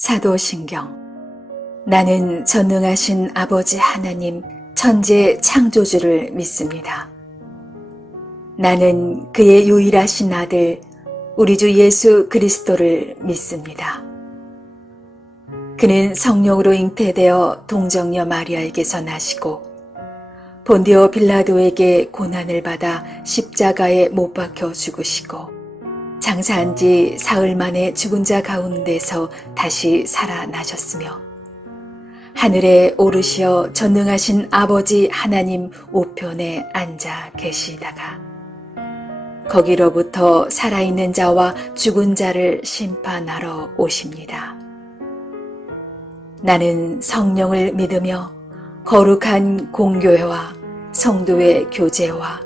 사도신경. 나는 전능하신 아버지 하나님 천재 창조주를 믿습니다. 나는 그의 유일하신 아들 우리 주 예수 그리스도를 믿습니다. 그는 성령으로 잉태되어 동정녀 마리아에게서 나시고 본디오 빌라도에게 고난을 받아 십자가에 못 박혀 죽으시고 장사한 지 사흘 만에 죽은 자 가운데서 다시 살아나셨으며 하늘에 오르시어 전능하신 아버지 하나님 우편에 앉아 계시다가 거기로부터 살아있는 자와 죽은 자를 심판하러 오십니다. 나는 성령을 믿으며 거룩한 공교회와 성도의 교제와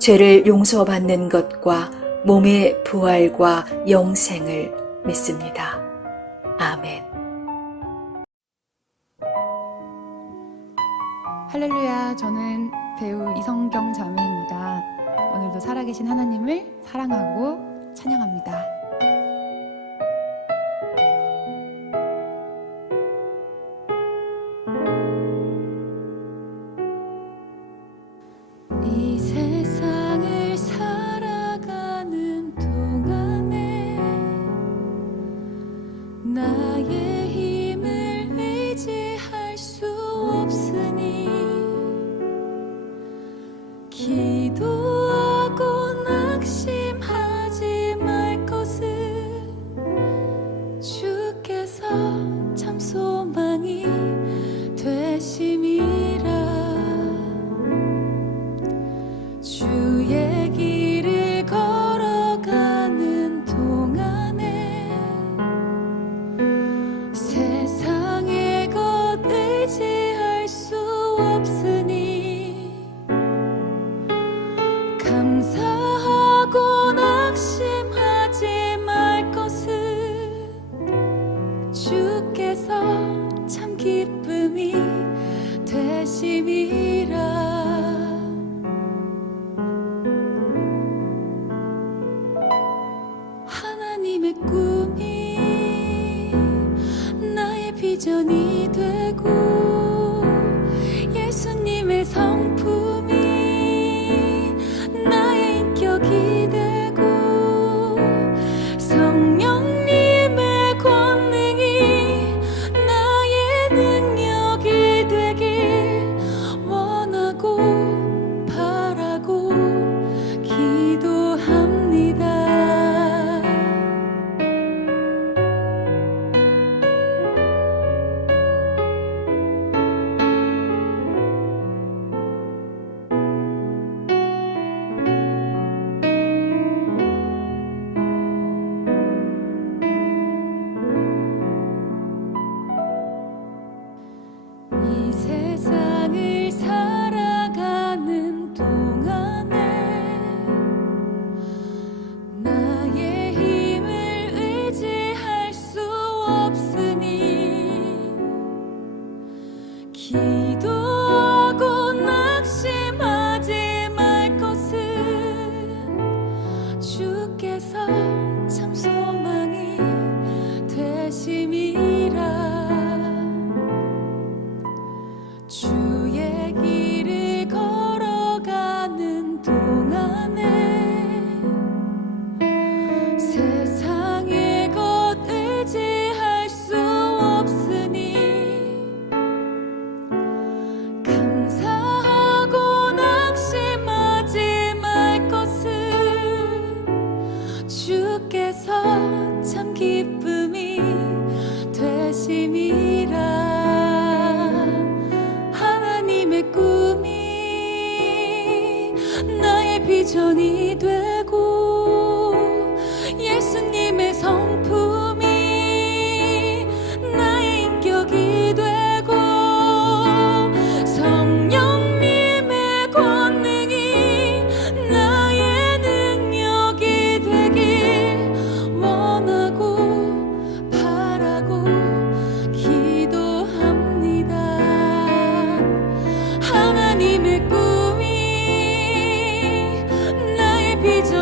죄를 용서받는 것과 몸의 부활과 영생을 믿습니다. 아멘. 할렐루야, 저는 배우 이성경 자매입니다. 오늘도 살아계신 하나님을 사랑하고 찬양합니다. 이 세상을 살아가는 동안에 나의 힘을 의지할 수 없으니 기도하고 낙심하지 말 것은 주께서 참 소망이 되심이라. 주의 길을 걸어가는 동안에 세상의 것 의지할 수 없으니 감사하고 낙심하지 말 것은 주께서 참 기쁨이 되심이라. 하나님의 꿈이 나의 비전이 되고 예수님의 성품이 나의 인격이 되고 성령님의 권능이 나의 능력이 되길 원하고 바라고 기도합니다. 이 세상을 살아가는 동안에 나의 힘을 의지할 수 없으니 기도하고 낙심하지 말 것은 주께서 참 소망이 되심이라. 주의 길을 걸어가는 동안에 세상의 것 의지할 수 없으니 감사하고 낙심하지 말 것은 주께서 참 기쁨이 되심이라. 하나님의 꿈이 나의 비전이 되고 예수님의 성품이 나의 인격이 되고 성령님의 권능이 나의 능력이 되길 원하고 바라고 기도합니다. 하나님의 꿈이 나의 비전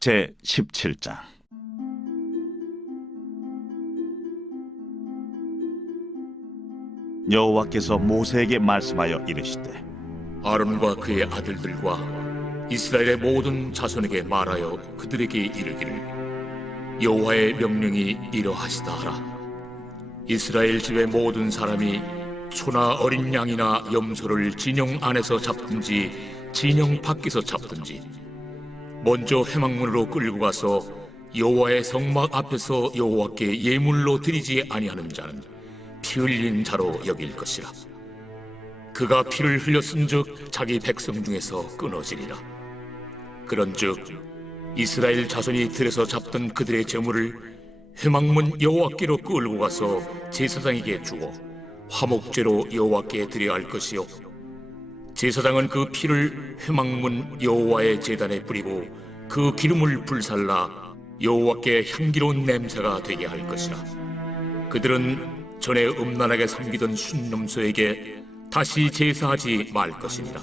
제 17장. 여호와께서 모세에게 말씀하여 이르시되 아론과 그의 아들들과 이스라엘의 모든 자손에게 말하여 그들에게 이르기를 여호와의 명령이 이러하시다 하라. 이스라엘 집의 모든 사람이 소나 어린 양이나 염소를 진영 안에서 잡든지 진영 밖에서 잡든지 먼저 회막문으로 끌고 가서 여호와의 성막 앞에서 여호와께 예물로 드리지 아니하는 자는 피 흘린 자로 여길 것이라. 그가 피를 흘렸은즉 자기 백성 중에서 끊어지리라. 그런즉 이스라엘 자손이 들에서 잡던 그들의 제물을 회막문 여호와께로 끌고 가서 제사장에게 주어 화목제로 여호와께 드려야 할 것이요, 제사장은 그 피를 회막문 여호와의 제단에 뿌리고 그 기름을 불살라 여호와께 향기로운 냄새가 되게 할 것이라. 그들은 전에 음란하게 섬기던 순념소에게 다시 제사하지 말 것이니라.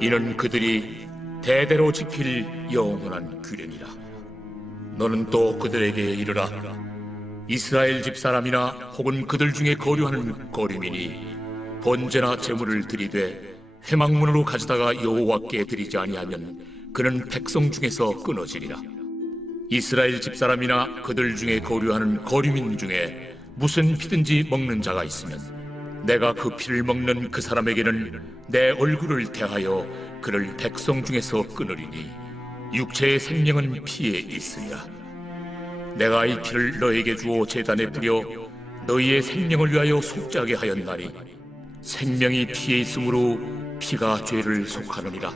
이는 그들이 대대로 지킬 영원한 규례니라. 너는 또 그들에게 이르라. 이스라엘 집 사람이나 혹은 그들 중에 거류하는 거류민이 번제나 제물을 드리되 회막문으로 가져다가 여호와께 드리지 아니하면 그는 백성 중에서 끊어지리라. 이스라엘 집 사람이나 그들 중에 거류하는 거류민 중에 무슨 피든지 먹는 자가 있으면 내가 그 피를 먹는 그 사람에게는 내 얼굴을 대하여 그를 백성 중에서 끊으리니 육체의 생명은 피에 있으리라. 내가 이 피를 너에게 주어 제단에 뿌려 너희의 생명을 위하여 속죄하게 하였나니 생명이 피에 있으므로 피가 죄를 속하느니라.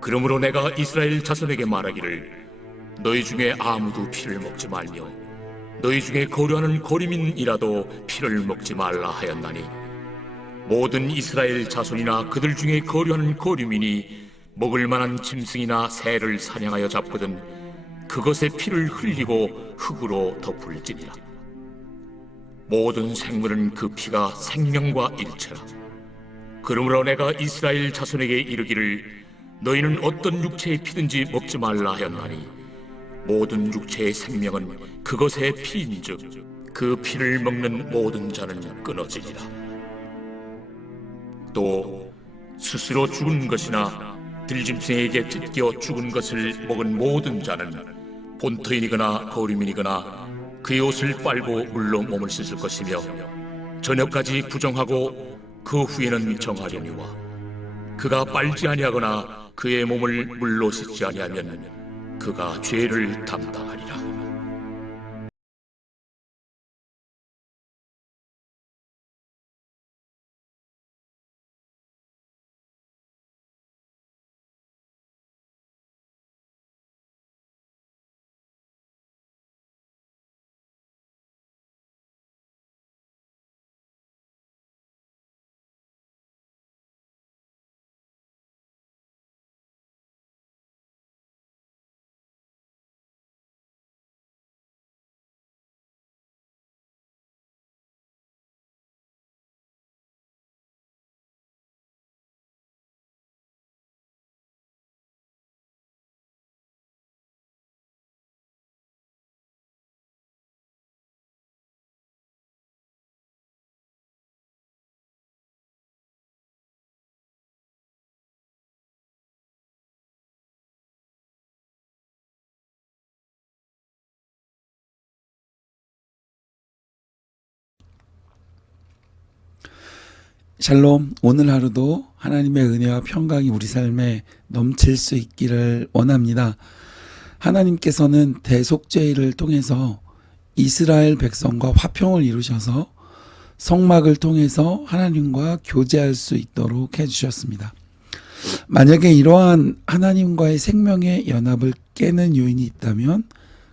그러므로 내가 이스라엘 자손에게 말하기를 너희 중에 아무도 피를 먹지 말며 너희 중에 거류하는 거류민이라도 피를 먹지 말라 하였나니, 모든 이스라엘 자손이나 그들 중에 거류하는 거류민이 먹을 만한 짐승이나 새를 사냥하여 잡거든 그것의 피를 흘리고 흙으로 덮을지니라. 모든 생물은 그 피가 생명과 일체라. 그러므로 내가 이스라엘 자손에게 이르기를 너희는 어떤 육체의 피든지 먹지 말라 하였나니, 모든 육체의 생명은 그것의 피인즉 그 피를 먹는 모든 자는 끊어지리라. 또 스스로 죽은 것이나 들짐승에게 찢겨 죽은 것을 먹은 모든 자는 본토인이거나 거류민이거나 그의 옷을 빨고 물로 몸을 씻을 것이며 저녁까지 부정하고 그 후에는 정하려니와 그가 빨지 아니하거나 그의 몸을 물로 씻지 아니하면 그가 죄를 담당하리라. 샬롬. 오늘 하루도 하나님의 은혜와 평강이 우리 삶에 넘칠 수 있기를 원합니다. 하나님께서는 대속죄를 통해서 이스라엘 백성과 화평을 이루셔서 성막을 통해서 하나님과 교제할 수 있도록 해주셨습니다. 만약에 이러한 하나님과의 생명의 연합을 깨는 요인이 있다면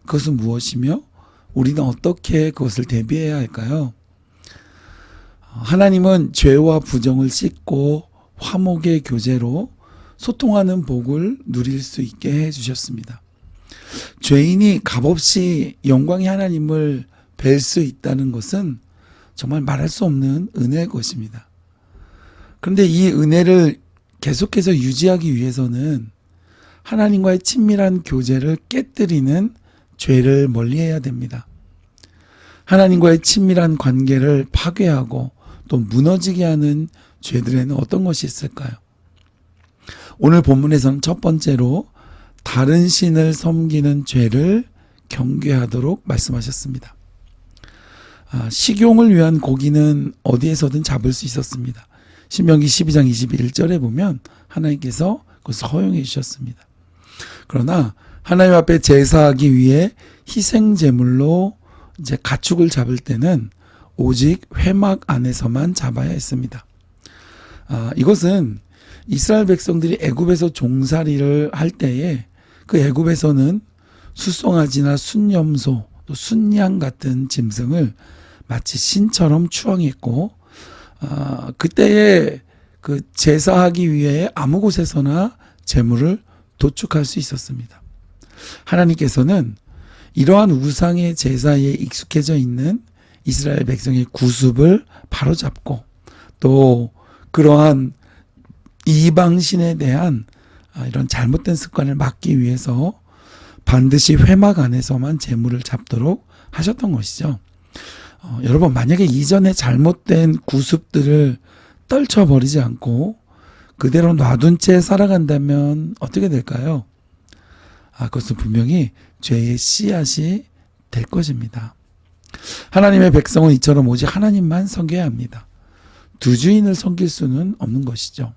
그것은 무엇이며 우리는 어떻게 그것을 대비해야 할까요? 하나님은 죄와 부정을 씻고 화목의 교제로 소통하는 복을 누릴 수 있게 해주셨습니다. 죄인이 값없이 영광의 하나님을 뵐 수 있다는 것은 정말 말할 수 없는 은혜일 것입니다. 그런데 이 은혜를 계속해서 유지하기 위해서는 하나님과의 친밀한 교제를 깨뜨리는 죄를 멀리해야 됩니다. 하나님과의 친밀한 관계를 파괴하고 또 무너지게 하는 죄들에는 어떤 것이 있을까요? 오늘 본문에서는 첫 번째로 다른 신을 섬기는 죄를 경계하도록 말씀하셨습니다. 식용을 위한 고기는 어디에서든 잡을 수 있었습니다. 신명기 12장 21절에 보면 하나님께서 그것을 허용해 주셨습니다. 그러나 하나님 앞에 제사하기 위해 희생 제물로 이제 가축을 잡을 때는 오직 회막 안에서만 잡아야 했습니다. 이것은 이스라엘 백성들이 애굽에서 종살이를 할 때에 그 애굽에서는 숫송아지나 순염소, 또 순양 같은 짐승을 마치 신처럼 추앙했고, 그때에 그 제사하기 위해 아무 곳에서나 제물을 도축할 수 있었습니다. 하나님께서는 이러한 우상의 제사에 익숙해져 있는 이스라엘 백성의 구습을 바로잡고 또 그러한 이방신에 대한 이런 잘못된 습관을 막기 위해서 반드시 회막 안에서만 제물을 잡도록 하셨던 것이죠. 여러분, 만약에 이전에 잘못된 구습들을 떨쳐버리지 않고 그대로 놔둔 채 살아간다면 어떻게 될까요? 그것은 분명히 죄의 씨앗이 될 것입니다. 하나님의 백성은 이처럼 오직 하나님만 섬겨야 합니다. 두 주인을 섬길 수는 없는 것이죠.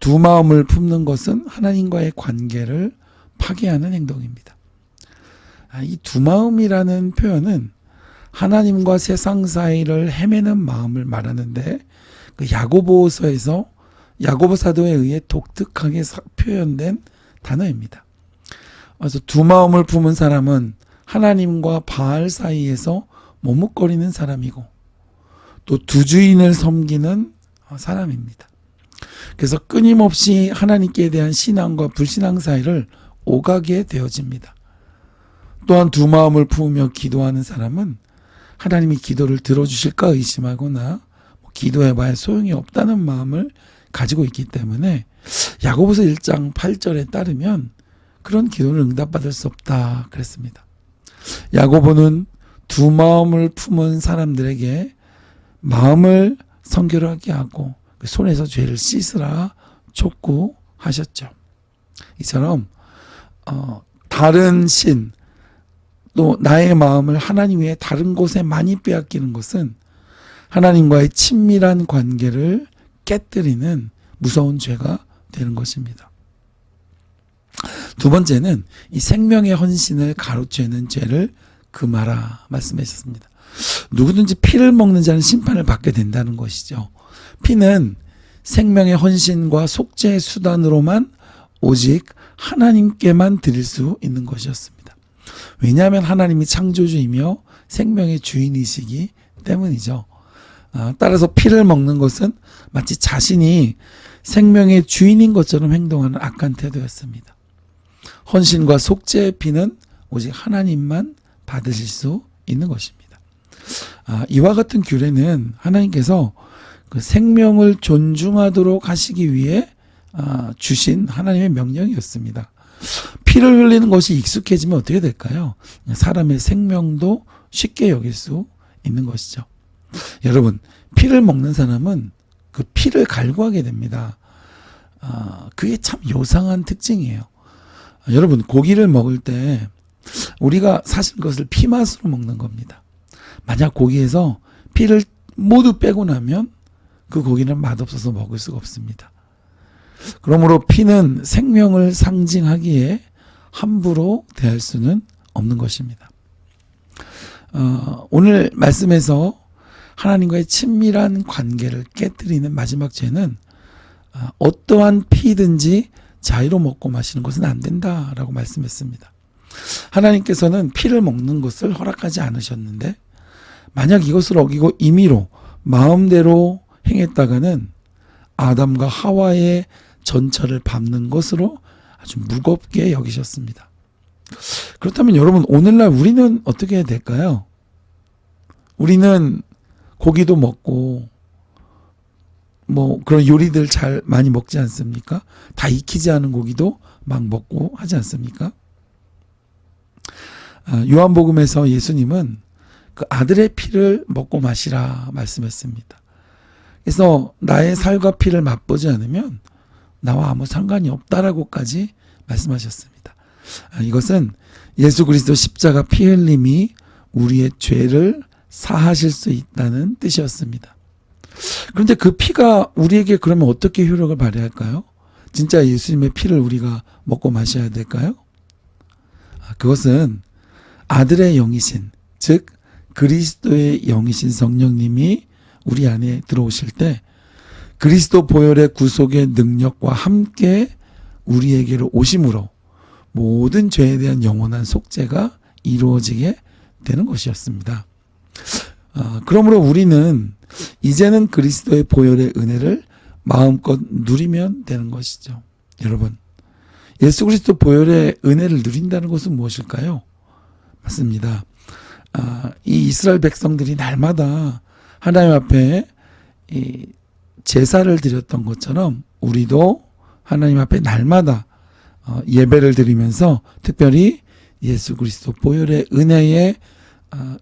두 마음을 품는 것은 하나님과의 관계를 파괴하는 행동입니다. 이 두 마음이라는 표현은 하나님과 세상 사이를 헤매는 마음을 말하는데 그 야고보서에서 야고보 사도에 의해 독특하게 표현된 단어입니다. 그래서 두 마음을 품은 사람은 하나님과 바알 사이에서 머뭇거리는 사람이고 또 두 주인을 섬기는 사람입니다. 그래서 끊임없이 하나님께 대한 신앙과 불신앙 사이를 오가게 되어집니다. 또한 두 마음을 품으며 기도하는 사람은 하나님이 기도를 들어주실까 의심하거나 기도해봐야 소용이 없다는 마음을 가지고 있기 때문에 야고보서 1장 8절에 따르면 그런 기도는 응답받을 수 없다 그랬습니다. 야고보는 두 마음을 품은 사람들에게 마음을 성결하게 하고 그 손에서 죄를 씻으라 촉구하셨죠. 이처럼 다른 신, 또 나의 마음을 하나님 외에 다른 곳에 많이 빼앗기는 것은 하나님과의 친밀한 관계를 깨뜨리는 무서운 죄가 되는 것입니다. 두 번째는 이 생명의 헌신을 가로채는 죄를 금하라 말씀하셨습니다. 누구든지 피를 먹는 자는 심판을 받게 된다는 것이죠. 피는 생명의 헌신과 속죄의 수단으로만 오직 하나님께만 드릴 수 있는 것이었습니다. 왜냐하면 하나님이 창조주이며 생명의 주인이시기 때문이죠. 따라서 피를 먹는 것은 마치 자신이 생명의 주인인 것처럼 행동하는 악한 태도였습니다. 헌신과 속죄의 피는 오직 하나님만 받으실 수 있는 것입니다. 이와 같은 규례는 하나님께서 그 생명을 존중하도록 하시기 위해 주신 하나님의 명령이었습니다. 피를 흘리는 것이 익숙해지면 어떻게 될까요? 사람의 생명도 쉽게 여길 수 있는 것이죠. 여러분, 피를 먹는 사람은 그 피를 갈구하게 됩니다. 그게 참 요상한 특징이에요. 여러분, 고기를 먹을 때 우리가 사실 그것을 피맛으로 먹는 겁니다. 만약 고기에서 피를 모두 빼고 나면 그 고기는 맛없어서 먹을 수가 없습니다. 그러므로 피는 생명을 상징하기에 함부로 대할 수는 없는 것입니다. 오늘 말씀에서 하나님과의 친밀한 관계를 깨뜨리는 마지막 죄는 어떠한 피든지 자유로 먹고 마시는 것은 안 된다라고 말씀했습니다. 하나님께서는 피를 먹는 것을 허락하지 않으셨는데 만약 이것을 어기고 임의로 마음대로 행했다가는 아담과 하와의 전처를 밟는 것으로 아주 무겁게 여기셨습니다. 그렇다면 여러분, 오늘날 우리는 어떻게 해야 될까요? 우리는 고기도 먹고 그런 요리들 잘 많이 먹지 않습니까? 다 익히지 않은 고기도 막 먹고 하지 않습니까? 요한복음에서 예수님은 그 아들의 피를 먹고 마시라 말씀했습니다. 그래서 나의 살과 피를 맛보지 않으면 나와 아무 상관이 없다라고까지 말씀하셨습니다. 이것은 예수 그리스도 십자가 피 흘림이 우리의 죄를 사하실 수 있다는 뜻이었습니다. 그런데 그 피가 우리에게 그러면 어떻게 효력을 발휘할까요? 진짜 예수님의 피를 우리가 먹고 마셔야 될까요? 그것은 아들의 영이신, 즉 그리스도의 영이신 성령님이 우리 안에 들어오실 때 그리스도 보혈의 구속의 능력과 함께 우리에게로 오심으로 모든 죄에 대한 영원한 속죄가 이루어지게 되는 것이었습니다. 그러므로 우리는 이제는 그리스도의 보혈의 은혜를 마음껏 누리면 되는 것이죠. 여러분, 예수 그리스도 보혈의 은혜를 누린다는 것은 무엇일까요? 맞습니다. 이 이스라엘 백성들이 날마다 하나님 앞에 이 제사를 드렸던 것처럼 우리도 하나님 앞에 날마다 예배를 드리면서 특별히 예수 그리스도 보혈의 은혜에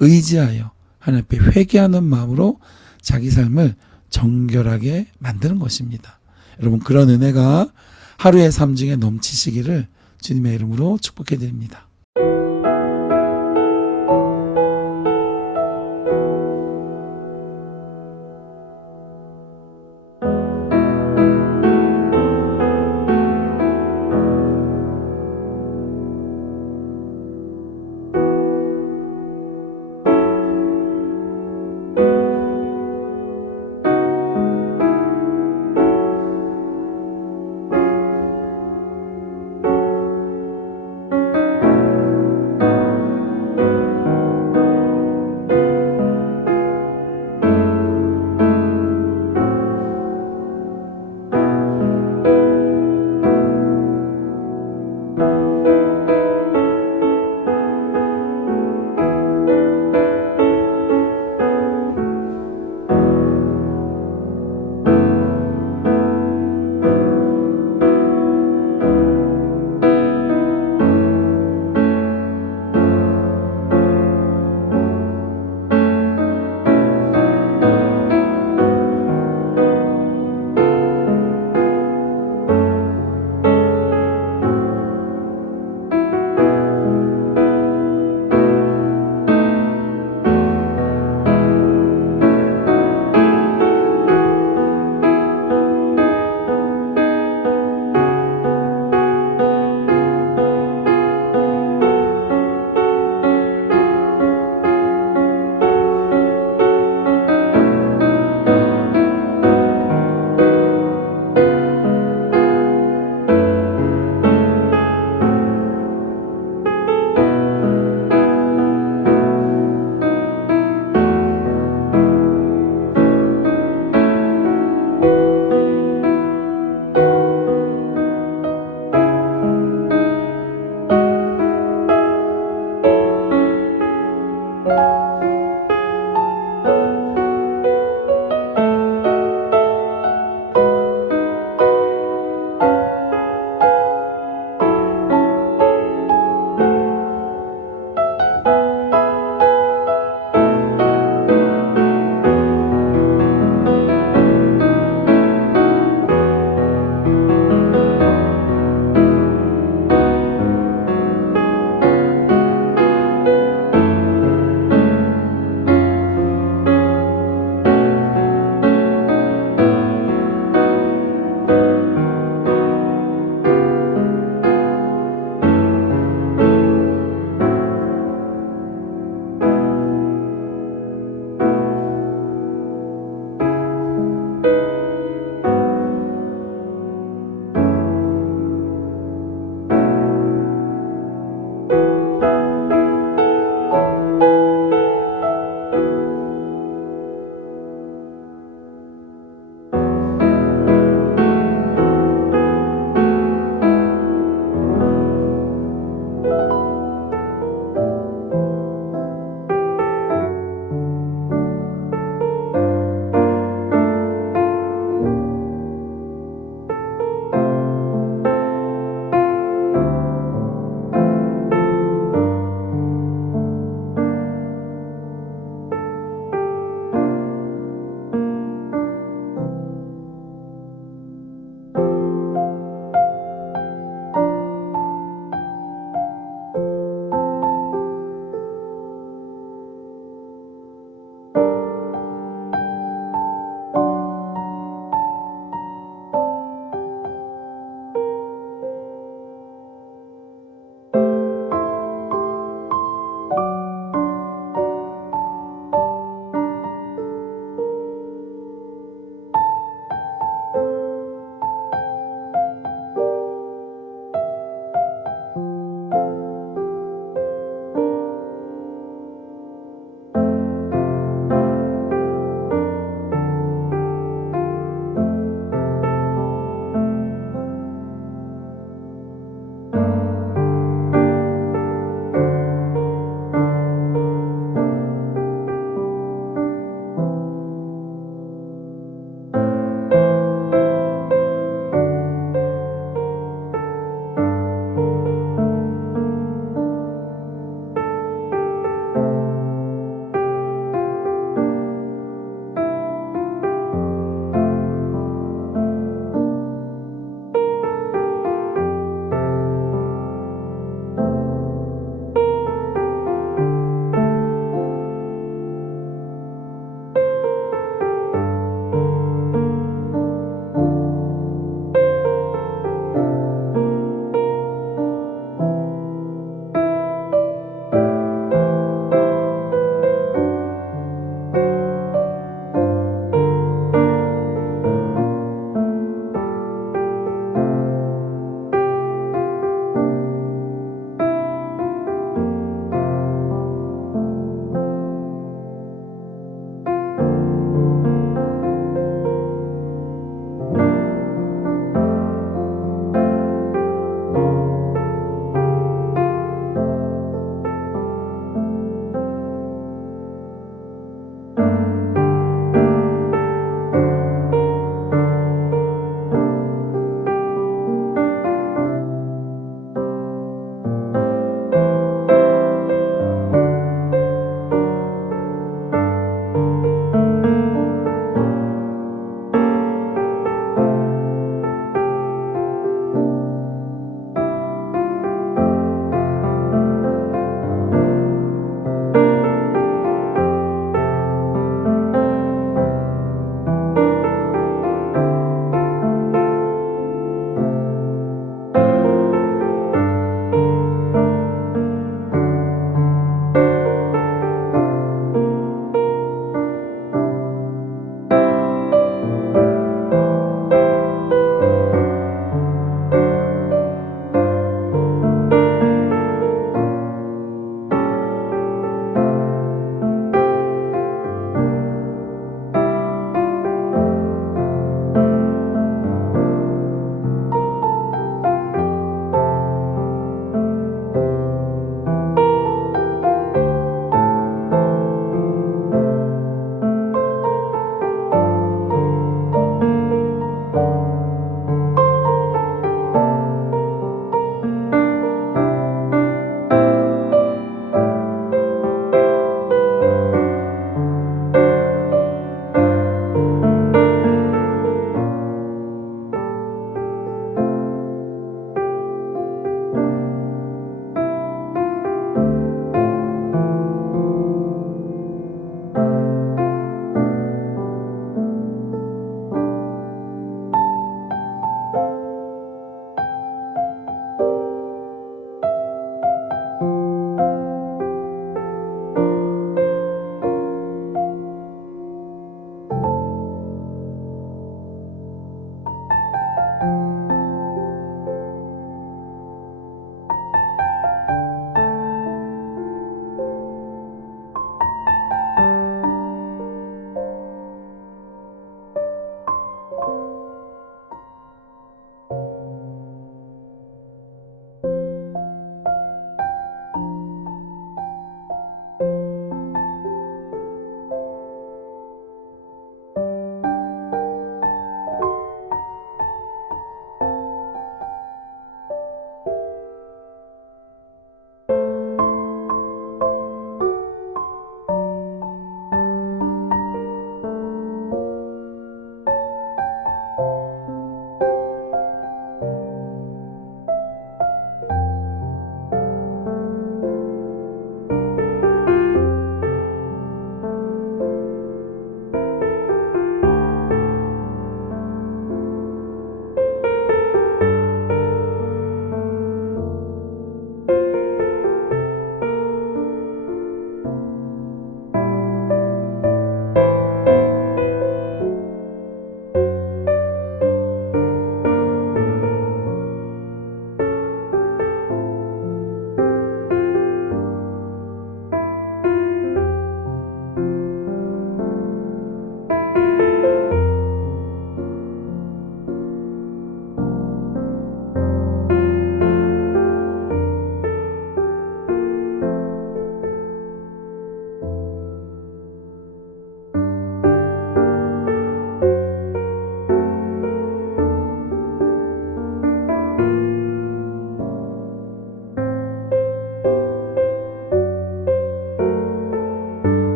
의지하여 하나님 앞에 회개하는 마음으로 자기 삶을 정결하게 만드는 것입니다. 여러분, 그런 은혜가 하루의 삶 중에 넘치시기를 주님의 이름으로 축복해 드립니다.